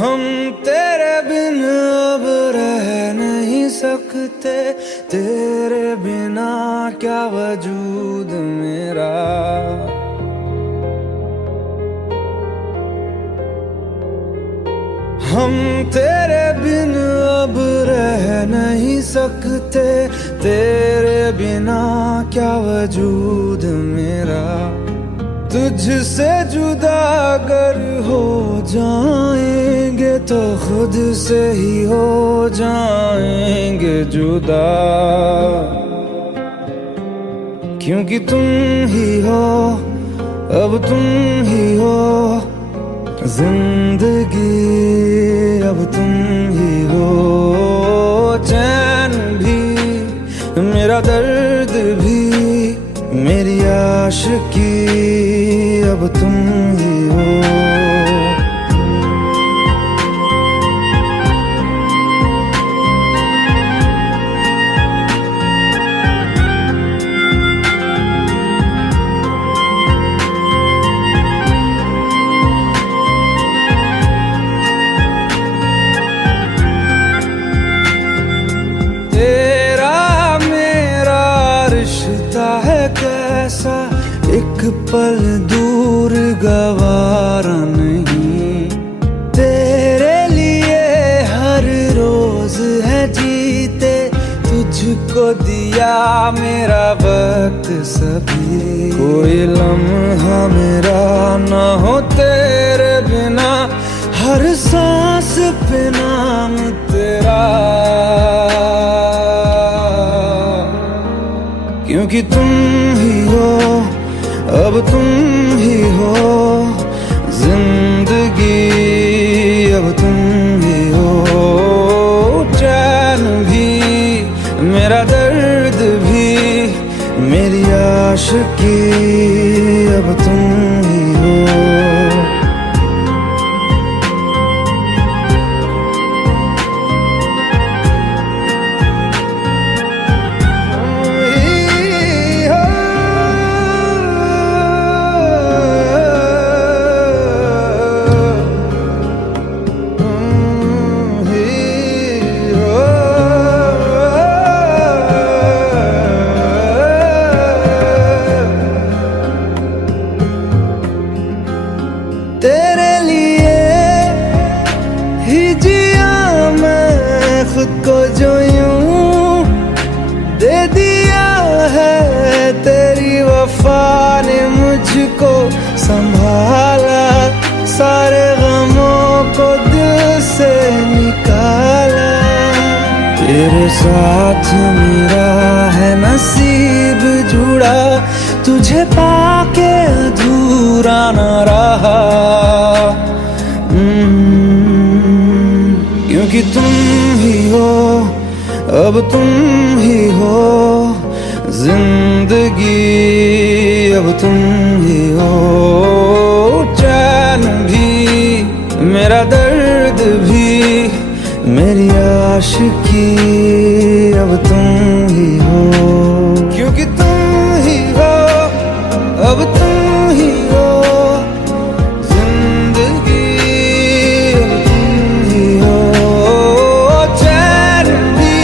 हम तेरे बिन अब रह नहीं सकते, तेरे बिना क्या वजूद मेरा। हम तेरे बिन अब रह नहीं सकते, तेरे बिना क्या वजूद मेरा। तुझसे जुदा अगर हो जाएंगे तो खुद से ही हो जाएंगे जुदा, क्योंकि तुम ही हो, अब तुम ही हो जिंदगी, अब तुम ही हो। चैन भी, मेरा दर्द भी, मेरी आशिकी, अब तुम ही हो। तेरा मेरा रिश्ता है कैसा, एक पल दूर गवारा नहीं। तेरे लिए हर रोज है जीते, तुझको दिया मेरा वक्त सभी। कोई लम्हा मेरा ना हो तेरे बिना, हर सांस पे नाम तेरा, क्योंकि तुम ही हो, अब तुम ही हो जिंदगी, अब तुम ही हो। चैन भी, मेरा दर्द भी, मेरी आशिकी, अब तुम ही हो। तेरे लिए ही जिया मैं खुद को, जो यूं दे दिया है तेरी वफा ने मुझको संभाला। सारे गमों को दिल से निकाला, तेरे साथ मेरा है नसीब जुड़ा, तुझे पाके अधूरा न रहा। क्योंकि तुम ही हो, अब तुम ही हो जिंदगी, अब तुम ही हो। चैन भी, मेरा दर्द भी, मेरी आशिकी, अब तुम ही हो। क्योंकि तुम ही हो, अब तुम ही हो जिंदगी, अब तुम ही हो। चैन भी,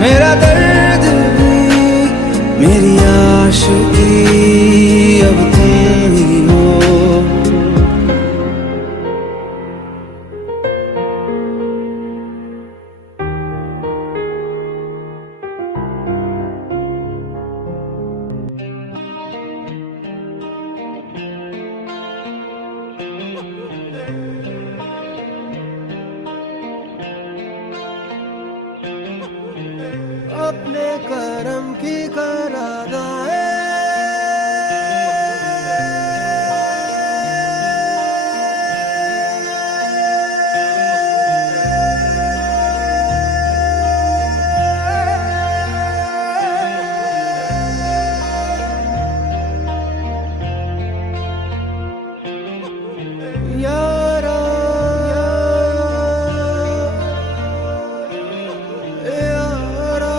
मेरा दर्द भी, मेरी आशिकी, अब तुम ही हो। अपने करम की करादाए, यारा यारा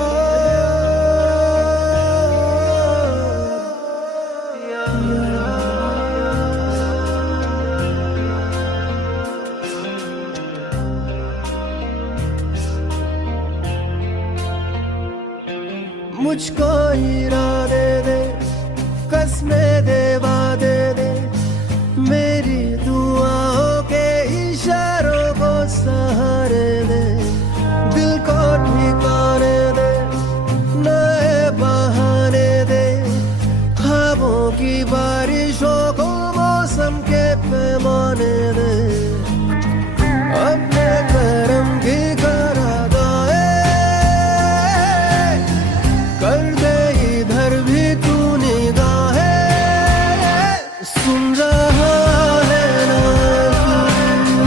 मुझको इरादे दे, कसमें दे, वादे दे, मेरी दुआओं के इशारों को सहारे दे, दिल को ठिकाने दे, नए बहाने दे, ख्वाबों की बारिशों को मौसम के पैमाने दे, अपने करम की करादाए कर दे, इधर भी तू निगाहे, सुन रहा है ना तू,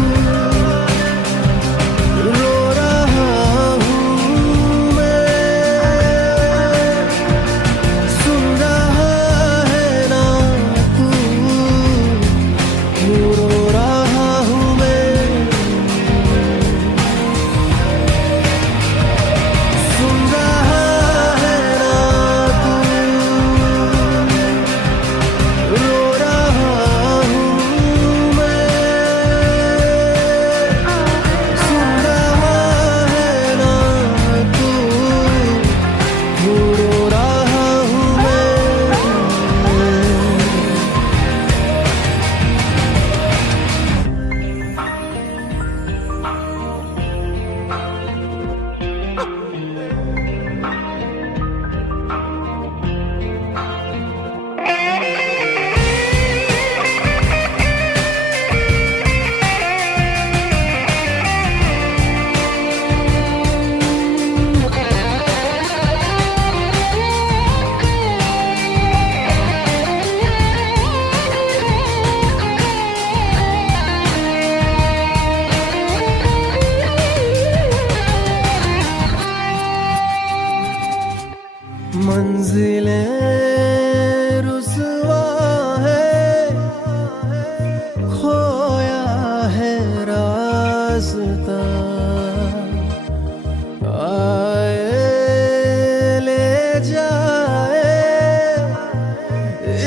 रो रहा हूँ मैं, सुन रहा है ना तू, रो रहा हूँ मैं, सुन रहा है ना तू, रो रहा हूँ मैं, सुन रहा है ना तू, रो रहा हूँ मैं। मंजिलें रुसवा है, खोया है रास्ता, आए ले जाए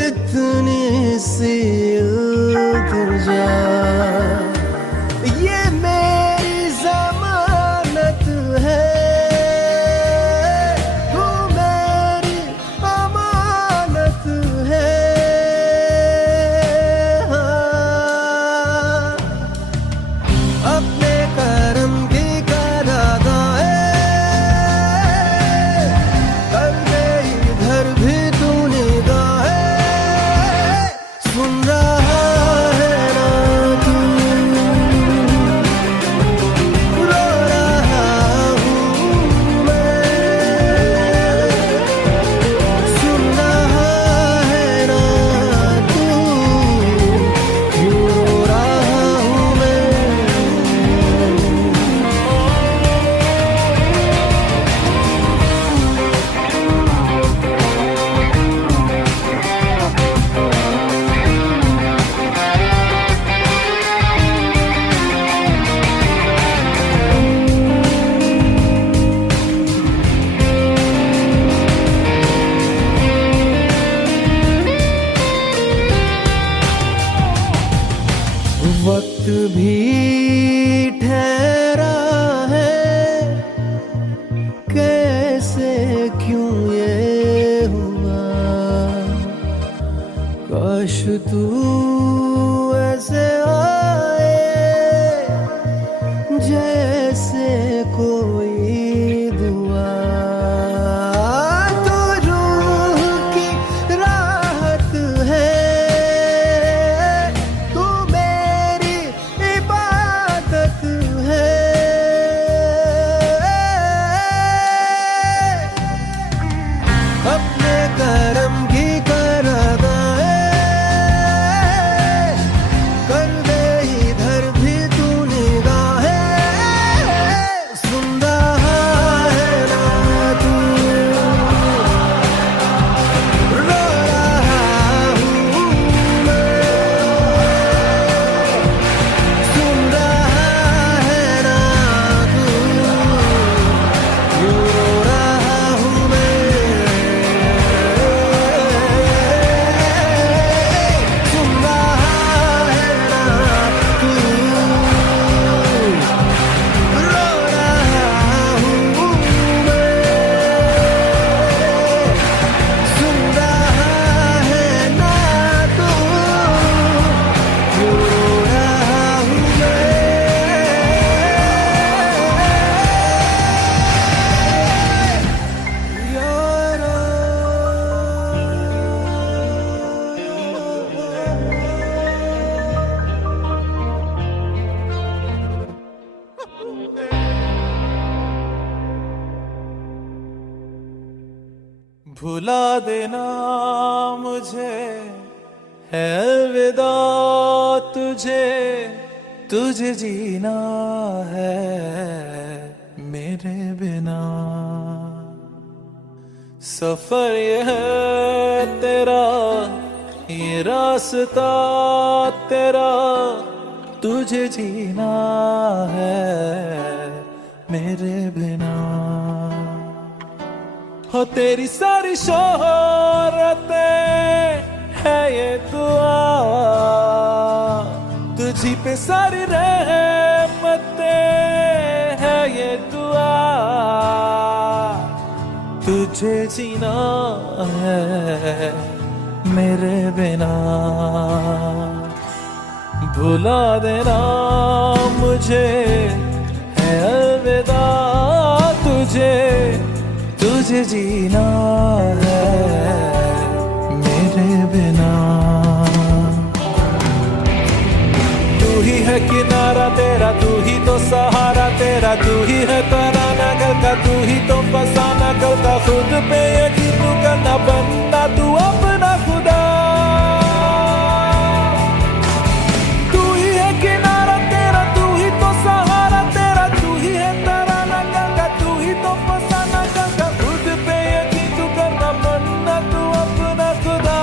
इतनी सी इल्तिजा, ये मेरी जमानत है, तू मेरी अमानत है, हाँ। अपने करम की करादाए कर दे, इधर भी तू निगाहे, सुन रहा है ना तू, रो रहा हूँ मैं, सुन रहा है ना तू, रो रहा हूँ मैं। वक्त भी ठहरा है, कैसे क्यों ये हुआ, काश तू ऐसे आए जैसे कोई दुआ, तो रूह की राहत है, तू मेरी इबादत है, अपने करम की करादाए भुला देना मुझे है अलविदा तुझे, तुझे जीना है मेरे बिना। सफर ये है तेरा, ये रास्ता तेरा, तुझे जीना है मेरे बिना। हो तेरी सारी शोहरतें है ये दुआ, तुझी पे सारी रहमतें है ये दुआ, तुझे जीना है मेरे बिना। भुला देना मुझे है अलविदा तुझे, तुझे जीना है मेरे बिना। तू ही है किनारा तेरा, तू ही तो सहारा तेरा, तू ही है तराना गल का, तू ही तो फसाना गल का। खुद पे यकीन तू करना बंदा, तू अपना खुदा। तू ही है किनारा तेरा, तू ही तो सहारा तेरा, तू ही है तराना गल का, तू ही तो फसाना गल का। खुद पे यकीन तू करना बंदा, तू अपना खुदा।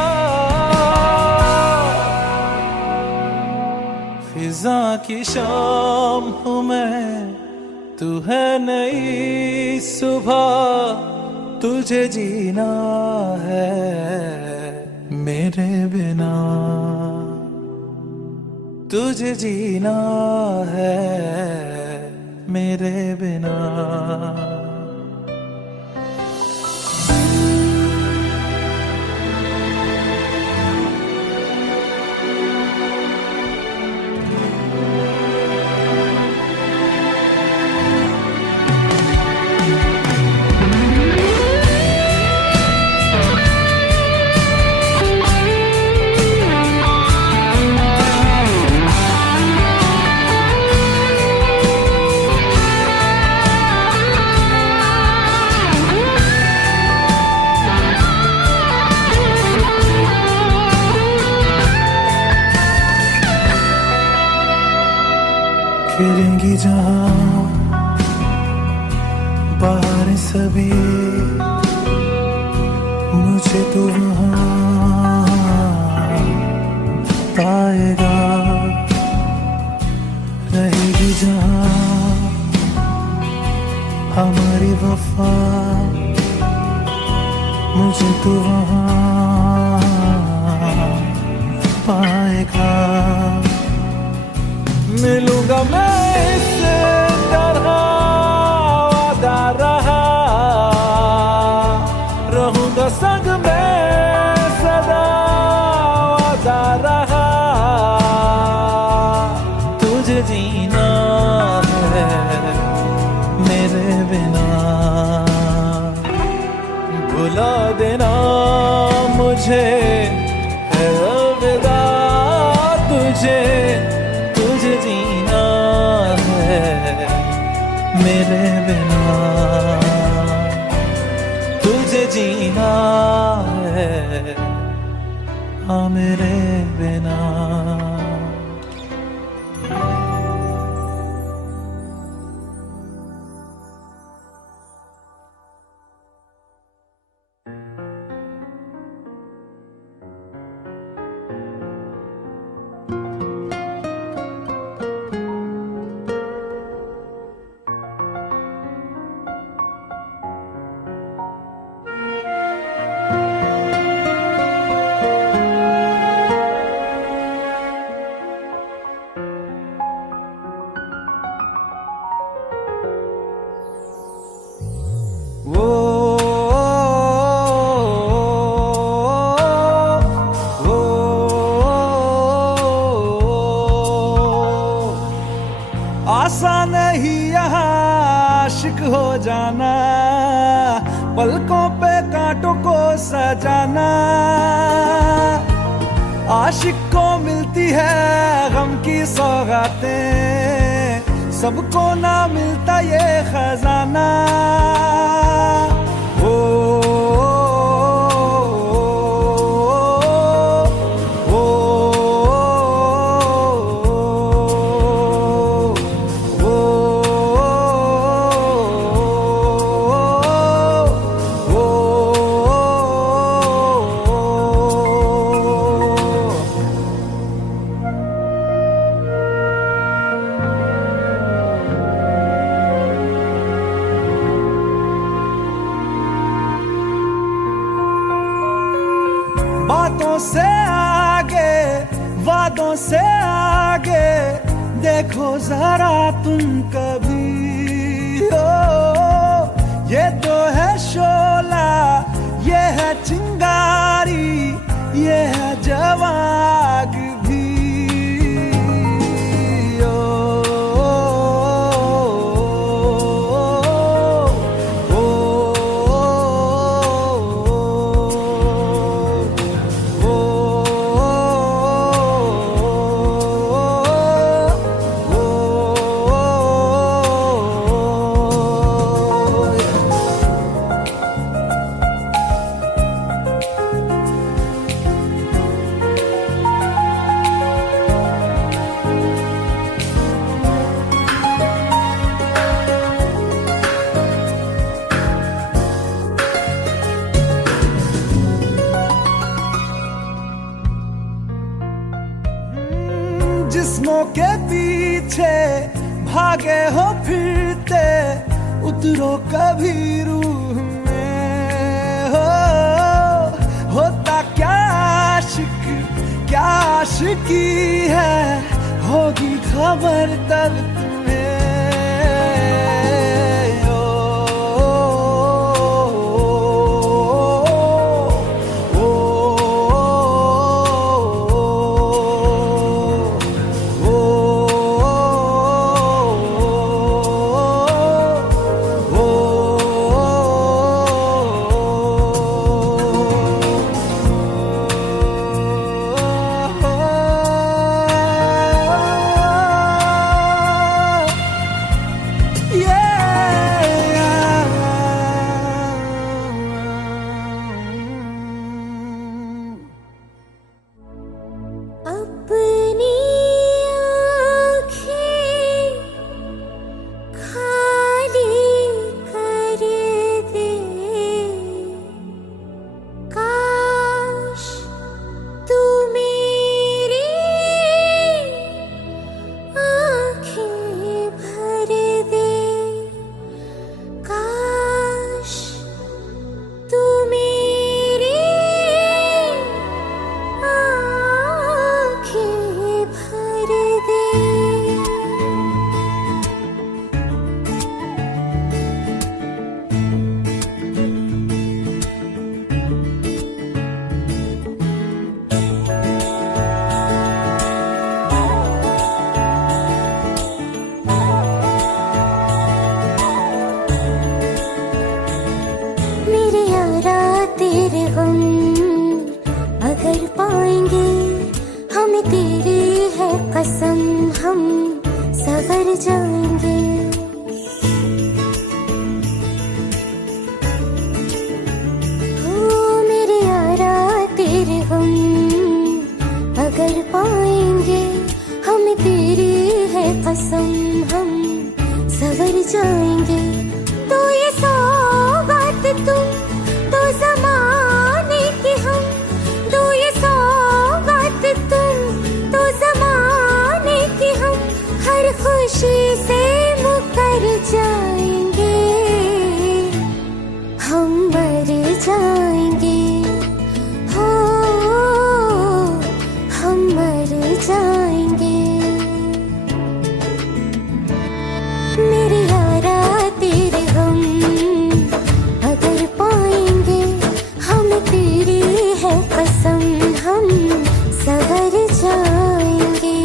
फिजा की शाम हूँ मैं, तू है नई सुबह, तुझे जीना है मेरे बिना, तुझे जीना है मेरे बिना। फिरेंगी जहां बाहर सभी, मुझे तो वहां पाएगा। रहेगी जहां हमारी वफा, मुझे तो वहां पाएगा। मिलूंगा मैं इस तरह वादा रहा, रहूंगा संग में सदा वादा रहा। तुझे जीना है मेरे बिना, भुला देना मुझे है अलविदा तुझे, तुझे जीना है मेरे बिना, तुझे जीना है हाँ मेरे बिना। आसान नहीं यहाँ आशिक हो जाना, पलकों पे कांटों को सजाना। आशिक को मिलती है गम की सौगातें, सबको ना मिलता ये खजाना। ओ बातों से आगे, वादों से आगे देखो जरा तुम कभी। ओ ये तो है शोला, ये है चिंगारी, ये है जवाग भी। ओ, ओ, ओ, जिस्मों के पीछे भागे हो फिरते, उतरो कभी रूह में। होता क्या आशिक, क्या आशिकी है, होगी खबर तब तुम्हें। अपनी आँखें खाली कर दे, काश तू मेरी आँखें भर दे, काश तू मेरी आँखें भर दे। मेरे यारा तेरे गम अगर पाएंगे, हमें तेरी है कसम, हम सवर जाएंगे। हो मेरे यारा तेरे गम अगर पाएंगे, हमें तेरी है कसम, हम सवर जाएंगे। तो ये सौगात तुम तो ज़माने की हम, तो ये सौगात तुम तो ज़माने की हम, हर खुशी से मुकर जाएंगे, हम मर जाएंगे। हो हम मर जाएंगे। मेरे यारा तेरे गम अगर पाएंगे, हमें तेरी है कसम, हम सवर जाएंगे।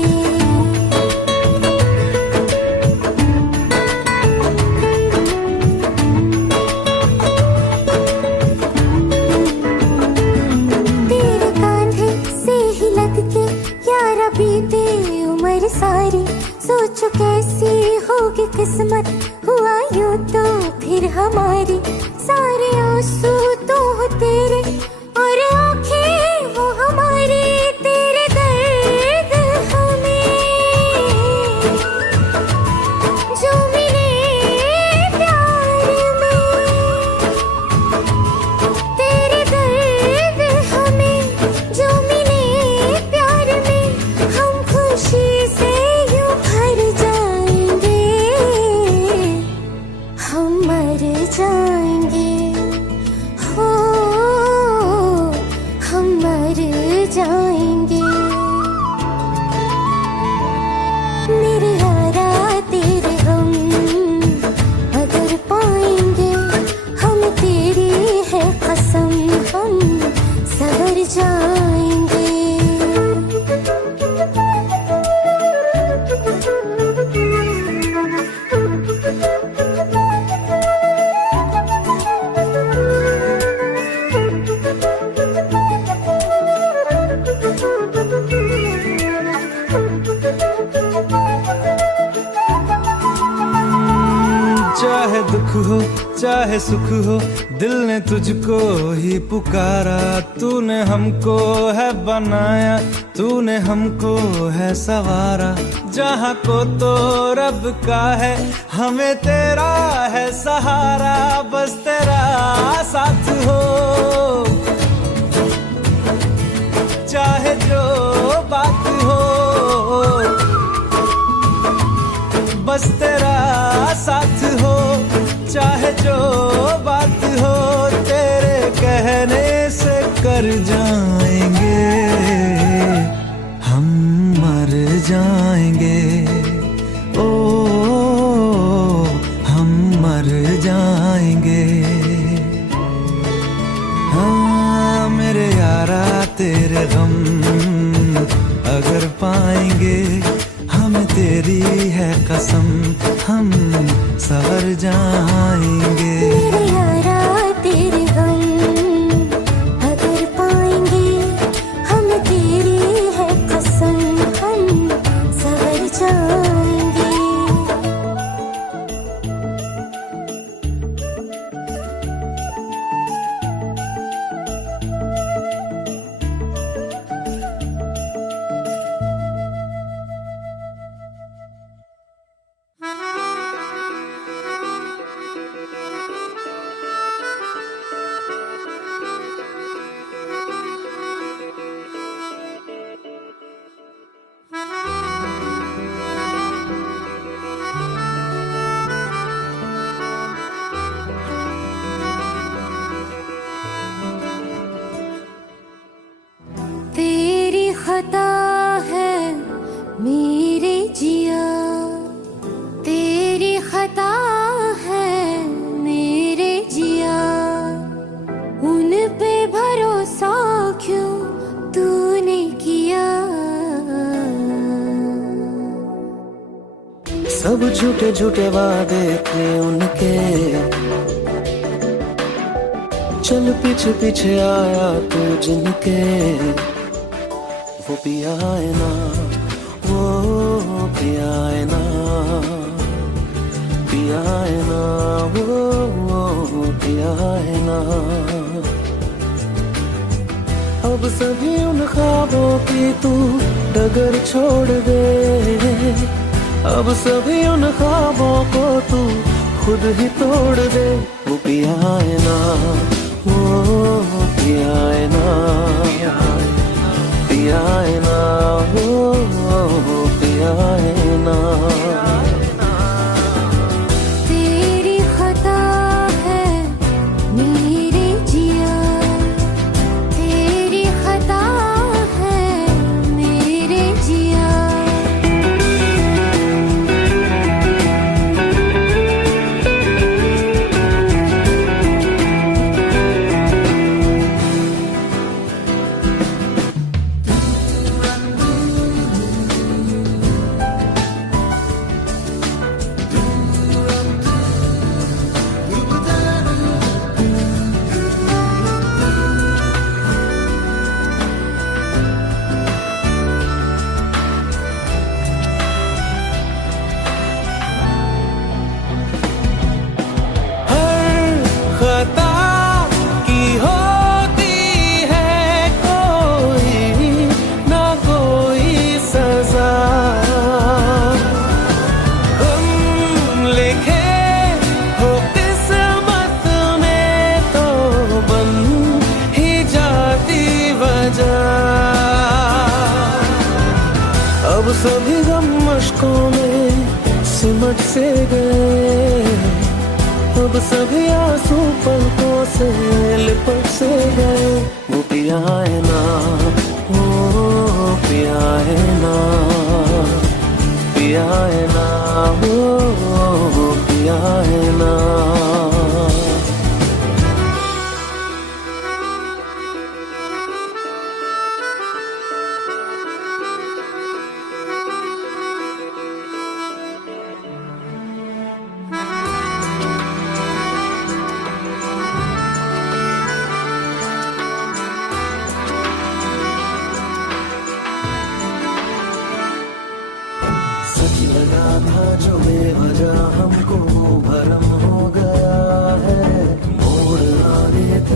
चाहे सुख हो दिल ने तुझको ही पुकारा। तूने हमको है बनाया, तूने हमको है सवारा। जहाँ को तो रब का है, हमें तेरा है सहारा। बस तेरा साथ हो, चाहे जो बात हो। बस तेरा साथ हो, चाहे जो बात हो। तेरे कहने से कर जाएंगे, हम मर जाएंगे। ओ हम मर जाएंगे। हाँ मेरे यारा तेरे गम अगर पाएंगे, हमें तेरी है कसम, हम सवर जाएंगे। मेरे यारा तेरे गम अगर पाएंगे, हमें तेरी है कसम, हम सवर जाएंगे। तेरी खता है मेरे जिया, तेरी खता है मेरे जिया। उन पे भरोसा क्यों तूने किया? सब झूठे झूठे वादे थे उनके, चल पीछे पीछे आया तू जिनके। वो पिया है ना, वो पिया है ना, पिया है ना, वो पिया है ना। अब सभी उन ख्वाबों की तू डगर छोड़ दे। अब सभी उन ख्वाबों को तू खुद ही तोड़ दे। वो पिया है ना, वो पिया है ना, पिया है ना, वो पिया है ना। तेरी खता है मेरे जिया, तेरी खता है मेरे जिया। खता की होती है कोई ना कोई सजा। हम लिखे हो किस्मत में तो बन ही जाती वजह। अब सभी गम मुश्कों में सिमट से गए। अब सभी आंसू पलकों से लिपट से गए। वो पिया है ना, वो पिया है ना, पिया है ना, वो पिया है ना।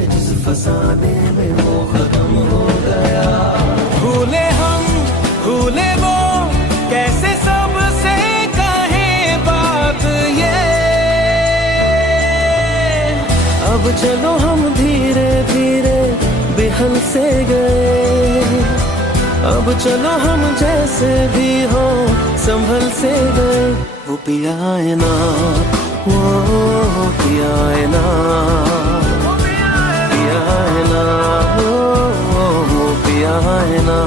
जिस फसाने में वो खत्म हो गया। भूले हम भूले वो कैसे सबसे कहे बात ये। अब चलो हम धीरे धीरे बिहल से गए, अब चलो हम जैसे भी हो संभल से गए। वो पिया है ना, वो पिया है ना, पिया है ना, वो पिया है ना,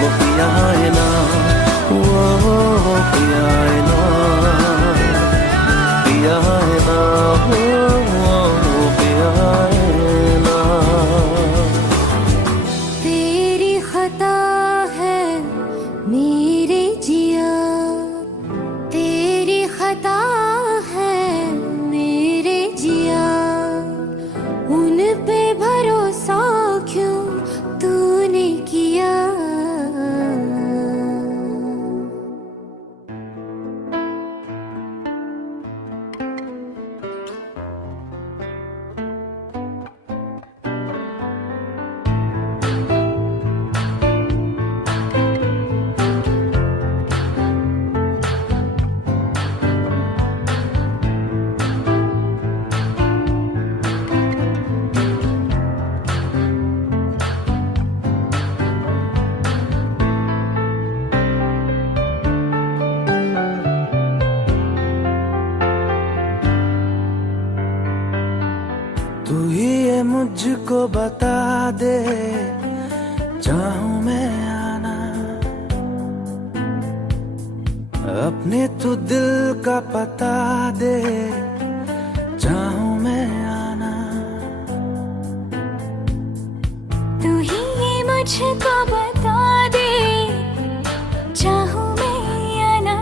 वो पिया है ना, वो पिया है ना, पिया है ना, वो पिया है ना। तेरी खता है मेरे जिया, तेरी खता है मेरे जिया। उन पे भरोसा क्यों तूने किया। तू ही ये मुझको बता दे, चाहूं मैं आना अपने तू दिल का पता दे, चाहूं मैं आना। तू ही ये मुझको बता दे, चाहूं मैं आना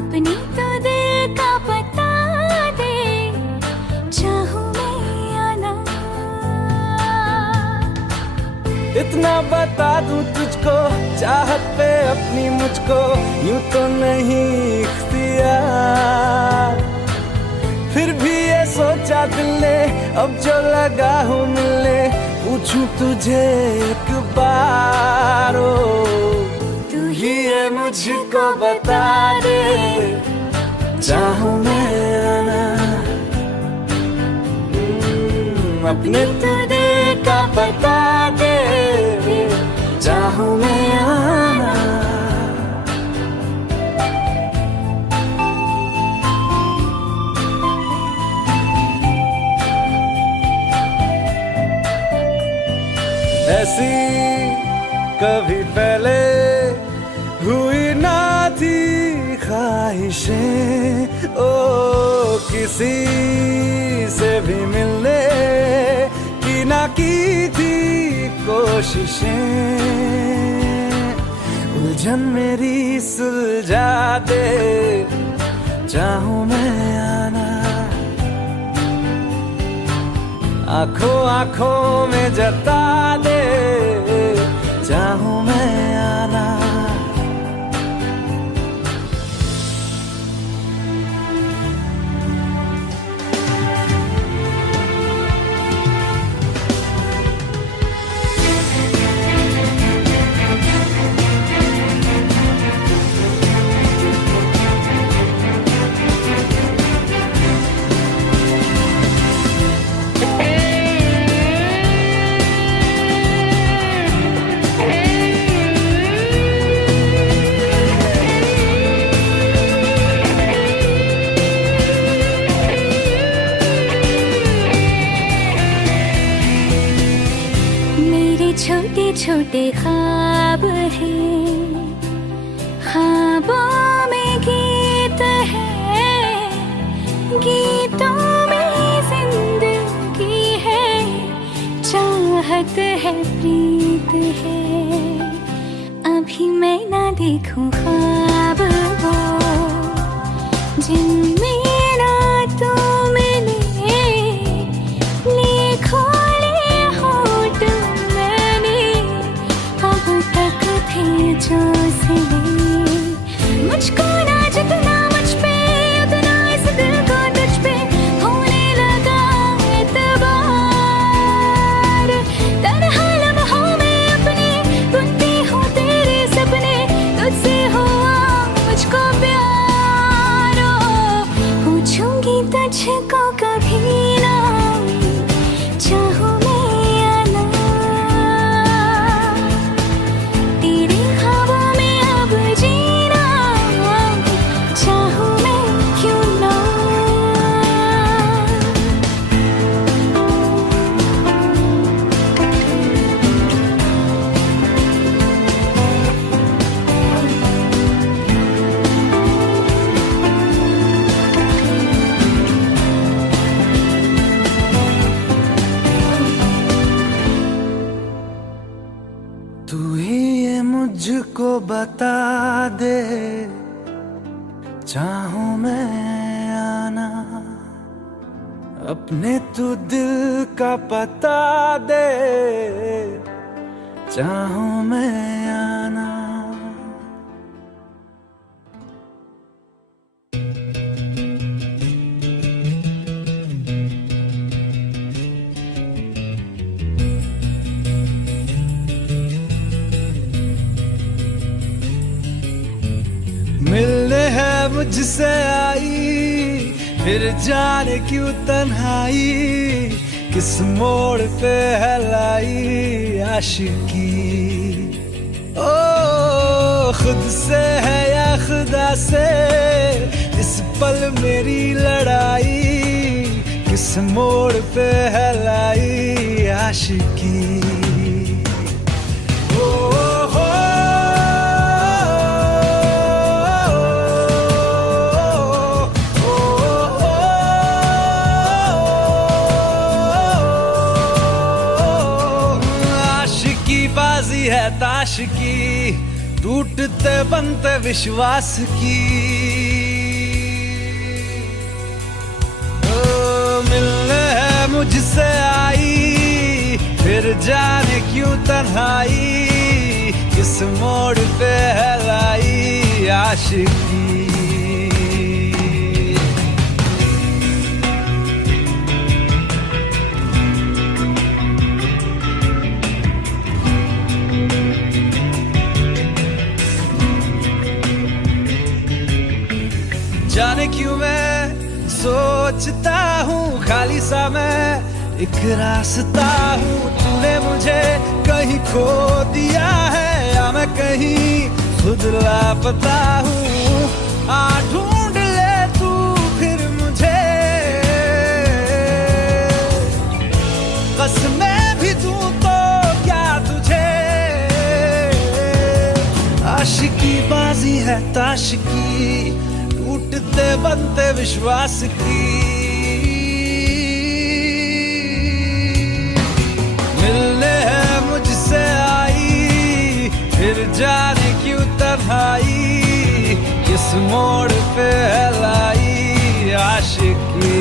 अपनी तो दिल का पता दे, चाहूं मैं आना। इतना बता दूं तुझको, चाहत पे अपनी मुझको यूं तो नहीं इख्तियार। फिर भी ये सोचा दिल ने, अब जो लगा हूँ मिलने, पूछूं तुझे एक बार। ओ तू ही ये मुझको बता दे, चाहूं मैं आना अपने तो दिल का बता दे, चाहूं मैं आना। ऐसी कभी पहले हुई ना थी ख्वाहिशें, ओ किसी से भी मिलने की ना की थी कोशिशें। उलझन मेरी सुलझा दे, चाहूं मैं आना आंखों आंखों में जता दे, चाहूं मैं आना। छोटे छोटे ख्वाब हैं, ख्वाबों में गीत है, गीतों में जिंदगी है, चाहत है प्रीत है। अभी मैं ना देखूं ख्वाब वो जिनमें ना तू मिले, लिखो जो सिले। मुझको ना जितना मुझ पे, उतना इस दिल को तुझ पे, तुझको कभी ना चाहूं मैं आना, तेरे ख्वाबों में अब जीना चाहूं मैं क्यों ना। तू ही ये मुझको बता दे, चाहूं मैं आना, अपने तू दिल का पता दे, चाहूं मैं आना। मिलने है मुझसे आई, फिर जाने क्यों तन्हाई, किस मोड़ पे है लाई आशिकी। ओ खुद से है या खुदा से, इस पल मेरी लड़ाई, किस मोड़ पे है लाई आशिकी। बाजी है ताश की, टूटते बनते विश्वास की। मिलने है मुझसे आई, फिर जाने क्यों तन्हाई, किस मोड़ पे है लाई आशिकी। जाने क्यों मैं सोचता हूँ खाली सा मैं एक रास्ता हूँ, तूने मुझे कहीं खो दिया है या मैं कहीं खुद लापता हूँ। आ ढूंढ ले तू फिर मुझे, कसमें भी दूं तो क्या तुझे। आशिकी बाजी है ताश की, टूटते बनते विश्वास की। मिलने है मुझसे आई, फिर जाने क्यों तन्हाई, किस मोड़ पे है लाई आशिकी।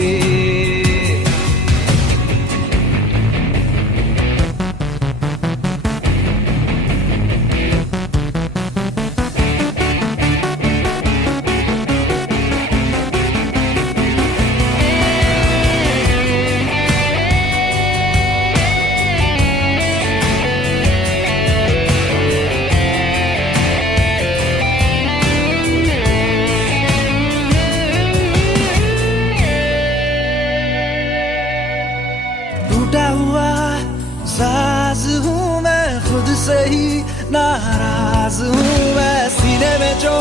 टूटा हुआ साज हूँ मैं, खुद से ही नाराज हूँ मैं। सीने में जो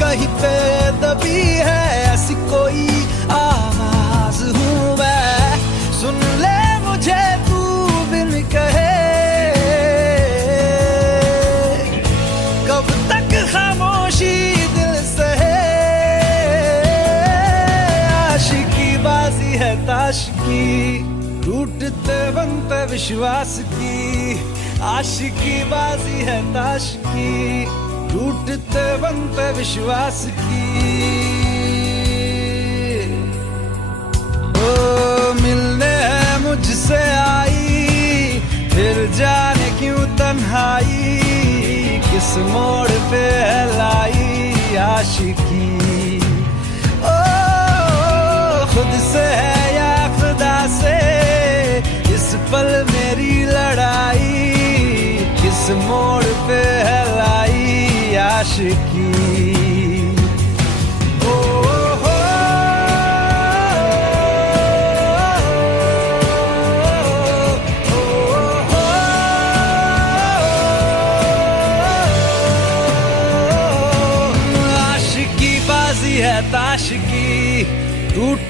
कहीं पे दबी है, ऐसी कोई आवाज हूँ मैं। सुन ले मुझे तू बिन कहे, कब तक खामोशी दिल सहे। आशिकी बाजी है ताश की, टूटते बनते विश्वास की। आशिकी बाजी है ताश की, टूटते बनते विश्वास की। ओ मिलने है मुझसे आई, फिर जाने क्यों तन्हाई, किस मोड़ पे है लाई आशिकी। ओ खुद से है या खुदा से, इस पल मेरी लड़ाई, किस मोड़ पे है लाई आशिकी। ओ हो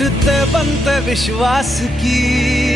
टूटते बनते विश्वास की